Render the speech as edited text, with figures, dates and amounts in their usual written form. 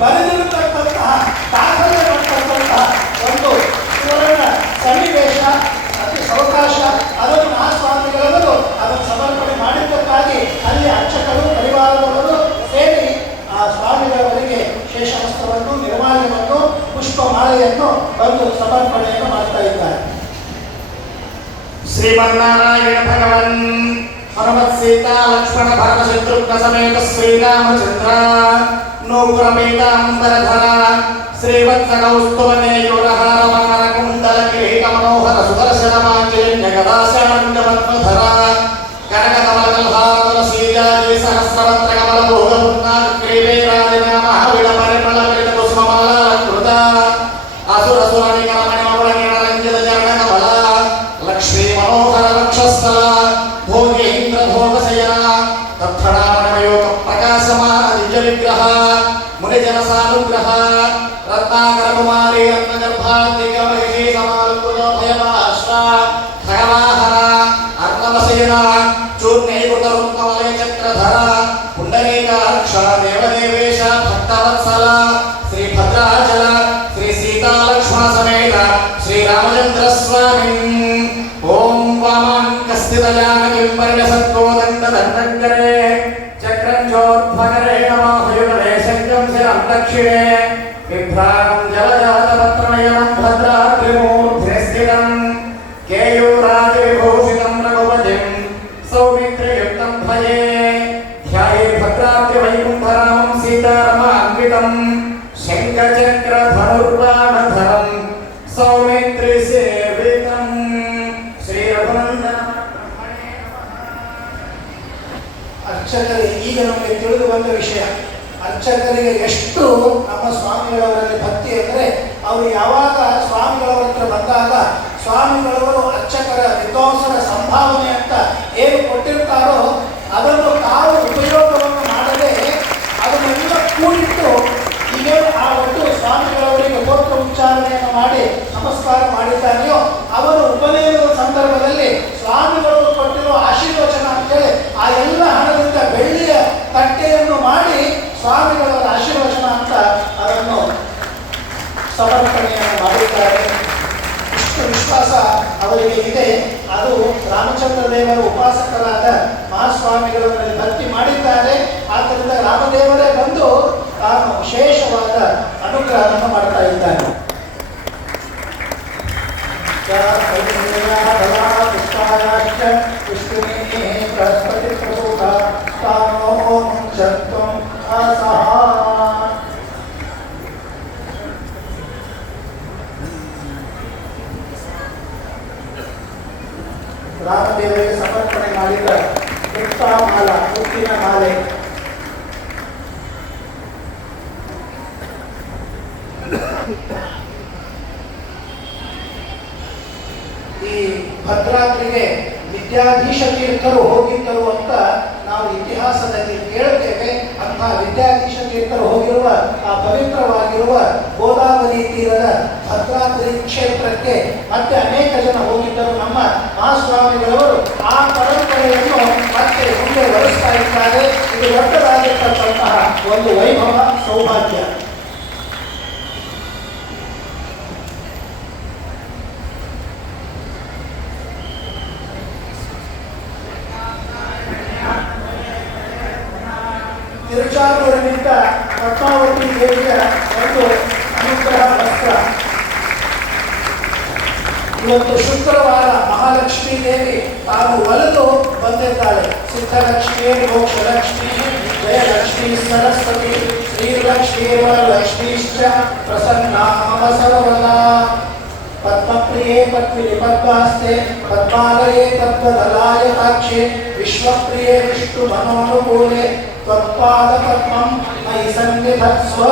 ಬರೆದಿರತಕ್ಕಂತಹ ದಾಖಲೆ ಮಾಡತಕ್ಕಂತಹ ಒಂದು ಸುವರ್ಣ ಸನ್ನಿವೇಶ, ಅತಿ ಅವಕಾಶ. ಅದನ್ನು ಮಹಾಸ್ವಾಮಿಗಳವರು ಅದನ್ನು ಸಮರ್ಪಣೆ ಮಾಡಿದ್ದಕ್ಕಾಗಿ ಅಲ್ಲಿ ಅರ್ಚಕರು ಪರಿವಾರದವರು ಸೇರಿ ಆ ಸ್ವಾಮಿಗಳವರಿಗೆ ಶೇಷವಸ್ತ್ರವನ್ನು, ನಿರ್ಮಾಲ್ಯವನ್ನು, ಪುಷ್ಪಮಾಲೆಯನ್ನು ಬಂದು ಸಮರ್ಪಣೆಯನ್ನು ಮಾಡ್ತಾ ಇದ್ದಾರೆ. ಶ್ರೀಮನ್ನಾರಾಯಣ ಭಗವನ್ ಹನುಮತ್ ಸೀತಾ ಲಕ್ಷ್ಮಣ ಭರತ ಶತ್ರುಘ್ನ ಸಮೇತ ಶ್ರೀರಾಮಚಂದ್ರ ನೂಪುರಪೀತಾಂಬರಧರ ಶ್ರೀವತ್ಸ ಕೌಸ್ತುಭನೇಯುರಹಾರ ಮಕರ ಕುಂಡಲ ಕಿರೀಟ ಮನೋಹರ ಸುದರ್ಶನ ಮಾಂಜನ್ಯ ಗದಾಶಾಂಗ ಪದ್ಮಧರ ಕನಕ ಕಮಲಕಲ್ಹಾರ ಶ್ರೀಜಾಜಿ ಸಹಸ್ರವತ್ರ ಕಮಲ ಭೋಗ ಪುನ್ನಾಗ ಕ್ರೀಡೇರಾಜನ ಮಹಾವಿಡ ಪರಿಮಳ ವಿರಿತ ಕುಸುಮಮಾಲಾಲಂಕೃತ ಅಸುರ ಸುರನಿಕರ ಮಣಿಮಗುಳಗಿಣ ರಂಜಿತ ಚರಣ ಕಮಲ ಲಕ್ಷ್ಮೀ ಮನೋಹರ ವಕ್ಷಸ್ಥಲ ಭೋಗಿ ಇಂದ್ರ ಭೋಗ ಶಯನ ತತ್ಫಣಾಮಣಮಯೋಗ ಪ್ರಕಾಶಮಾನ ದಿವ್ಯ ವಿಗ್ರಹ ಮುನಿಜನ ಸಾನುಗ್ರಹ ರತ್ನಾಕರ ಕುಮಾರಿ ರತ್ನಗರ್ಭಾಂತಿಕ ಮಹಿಷಿ ಸಮಾಲಂಕೃತ ಭಯಮಾಶ್ರ ಖಗವಾಹನ ಅರ್ಣವಶಯನ ಚೂರ್ಣೀಕೃತ ರುಕ್ಮವಲಯ ಚಕ್ರಧರ ಪುಂಡರೀಕಾಕ್ಷ ದೇವದೇವೇಶ ಭಕ್ತವತ್ಸಲ ಶ್ರೀ ಭದ್ರಾಚಲ ಶ್ರೀ ಸೀತಾ ಲಕ್ಷ್ಮಣ ಸಮೇತ ಶ್ರೀರಾಮಚಂದ್ರ ಸ್ವಾಮಿ ಓಂ ವಾಮಾಂಕಸ್ಥಿತಜಾನಕಿಂ ಪರಿಣಸತ್ಕೋದಂಡದಂಡಕರೆ ಚಕ್ರಂ ಚೋರ್ಧ್ವಕರೆ ನಮಃಯುಗಲೇ ಶಂಕಂ ಶಿರಂ ದಕ್ಷಿಣೆ ಬಿಭ್ರಾಣಂ ಜಲಜಾತಪತ್ರನಯನಂ ಭದ್ರಾದ್ರಿಮೂರ್ಧ್ನಿ ಸ್ಥಿತಂ ಕೇಯೂರಾಜವಿಭೂಷಿತಂ ರಘುಪತಿಂ ಸೌಮಿತ್ರಿಯುಕ್ತಂ ಭಜೆ ಧ್ಯಾಯೇ ಭದ್ರಾದ್ರಿವೈಕುಂಠರಾಮಂ ಸೀತಾರಮಾನ್ವಿತಂ ಶಂಖಚಕ್ರಧನುರ್ಬಾಣಧರಂ ಸೌಮಿತ್ರಿ ಸೇವಿತಂ ಶ್ರೀ ರಘುನಂದನ. ಅರ್ಚಕರಿಗೆ ಈಗ ನಮಗೆ ತಿಳಿದು ಬಂದ ವಿಷಯ, ಅರ್ಚಕರಿಗೆ ಎಷ್ಟು ನಮ್ಮ ಸ್ವಾಮಿಗಳವರಲ್ಲಿ ಭಕ್ತಿ ಅಂದರೆ, ಅವರು ಯಾವಾಗ ಸ್ವಾಮಿಗಳವರ ಹತ್ರ ಬಂದಾಗ ಸ್ವಾಮಿಗಳವರು ಅರ್ಚಕರ ವಿದ್ವಾಂಸರ ಸಂಭಾವನೆ ಅಂತ ಏನು ಕೊಟ್ಟಿರ್ತಾರೋ ಅದನ್ನು ತಾವು ಉಪಯೋಗವನ್ನು ಮಾಡದೆ ಅದನ್ನೆಲ್ಲ ಕೂಡಿಟ್ಟು ಈಗ ಆ ಒಟ್ಟು ಸ್ವಾಮಿಗಳವರಿಗೆ ಗೋತ್ರ ಉಚ್ಚಾರಣೆಯನ್ನು ಮಾಡಿ ನಮಸ್ಕಾರ ಮಾಡಿದ್ದಾರೆಯೋ ಅವರು ಉಪನಯನದ ಸಂದರ್ಭದಲ್ಲಿ ಸ್ವಾಮಿಗಳು ಕೊಟ್ಟಿರುವ ಆಶೀರ್ವಚನ ಅಂತೇಳಿ ಆ ಎಲ್ಲ ಹಣದಿಂದ ಬೆಳ್ಳಿಯ ತಟ್ಟೆಯನ್ನು ಮಾಡಿ ಸ್ವಾಮಿಗಳವರ ಆಶೀರ್ವಚನ ಅಂತ ಅದನ್ನು ಸಮರ್ಪಣೆಯನ್ನು ಮಾಡಿದ್ದಾರೆ. ಇಷ್ಟು ವಿಶ್ವಾಸ ಅವರಿಗೆ ಇದೆ. ಅದು ರಾಮಚಂದ್ರ ದೇವರ ಉಪಾಸಕರಾದ ಮಹಾಸ್ವಾಮಿಗಳವರಲ್ಲಿ ಭಕ್ತಿ ಮಾಡಿದ್ದಾರೆ. ಆದ್ದರಿಂದ ರಾಮದೇವರೇ ಬಂದು ತಾನು ವಿಶೇಷವಾದ ಅನುಗ್ರಹವನ್ನು ಮಾಡ್ತಾ ಇದ್ದಾನೆ. ಬೃಹಸ್ಪತಿ ಪ್ರಸೂತ ಸ್ಥಾನೋ ಚತ್ವಂ ಅಸಹ. ರಾಮದೇವರಿಗೆ ಸಮರ್ಪಣೆ ಮಾಡಿದ ಮುಕ್ತಾಮಾಲ, ಮುತ್ತಿನ ಮಾಲೆ. ಈ ಭದ್ರಾದ್ರಿಗೆ ವಿದ್ಯಾಧೀಶ ತೀರ್ಥರು ಹೋಗಿದ್ದರು ಅಂತ ನಾವು ಇತಿಹಾಸದಲ್ಲಿ ಕೇಳುತ್ತೇವೆ. ಅಂತಹ ವಿದ್ಯಾಧೀಶ ತೀರ್ಥರು ಹೋಗಿರುವ ಆ ಪವಿತ್ರವಾಗಿರುವ ಗೋದಾವರಿ ತೀರದ ಭದ್ರಾದ್ರಿ ಕ್ಷೇತ್ರಕ್ಕೆ ಮತ್ತೆ ಅನೇಕ ಜನ ಹೋಗಿದ್ದರು. ನಮ್ಮ ಮಹಾಸ್ವಾಮಿಗಳವರು ಆ ಪರಂಪರೆಯನ್ನು ಮತ್ತೆ ಮುಂದೆ ವಹಿಸ್ತಾ ಇದ್ದಾರೆ. ಇದು ದೊಡ್ಡದಾಗಿರ್ತಕ್ಕಂತಹ ಒಂದು ವೈಭವ, ಸೌಭಾಗ್ಯ. ತಿರುಚಾನೂರಿನಿಂದ ಪದ್ಮಾವತಿ ದೇವಿಯ ಒಂದು ಅನುಗ್ರಹ ವಸ್ತ್ರ. ಇವತ್ತು ಶುಕ್ರವಾರ ಮಹಾಲಕ್ಷ್ಮೀ ದೇವಿ ತಾನು ಒಲಿದು ಬಂದಿದ್ದಾಳೆ. ಸಿದ್ಧಲಕ್ಷ್ಮೀ, ಮೋಕ್ಷಲಕ್ಷ್ಮೀ, ಜಯಲಕ್ಷ್ಮೀ, ಸರಸ್ವತಿ, ಶ್ರೀಲಕ್ಷ್ಮೀ, ವರಲಕ್ಷ್ಮೀಶ್ಚ ಪ್ರಸನ್ನಾ ಮಮ ಸರ್ವದಾ. ಪದ್ಮಪ್ರಿಯೇ ಪದ್ಮಿನಿ ಪದ್ಮಾಸ್ತೆ ಪದ್ಮಾಲಯೇ ತದ್ವದಲಾಯತಾಕ್ಷೆ ವಿಶ್ವಪ್ರಿಯೇ ವಿಷ್ಣು ಮನೋನುಕೂಲೆ ತ್ವತ್ಪಾದ ಪದ್ಮಂ ಮಯಿ ಸನ್ನಿಧತ್ಸ್ವ.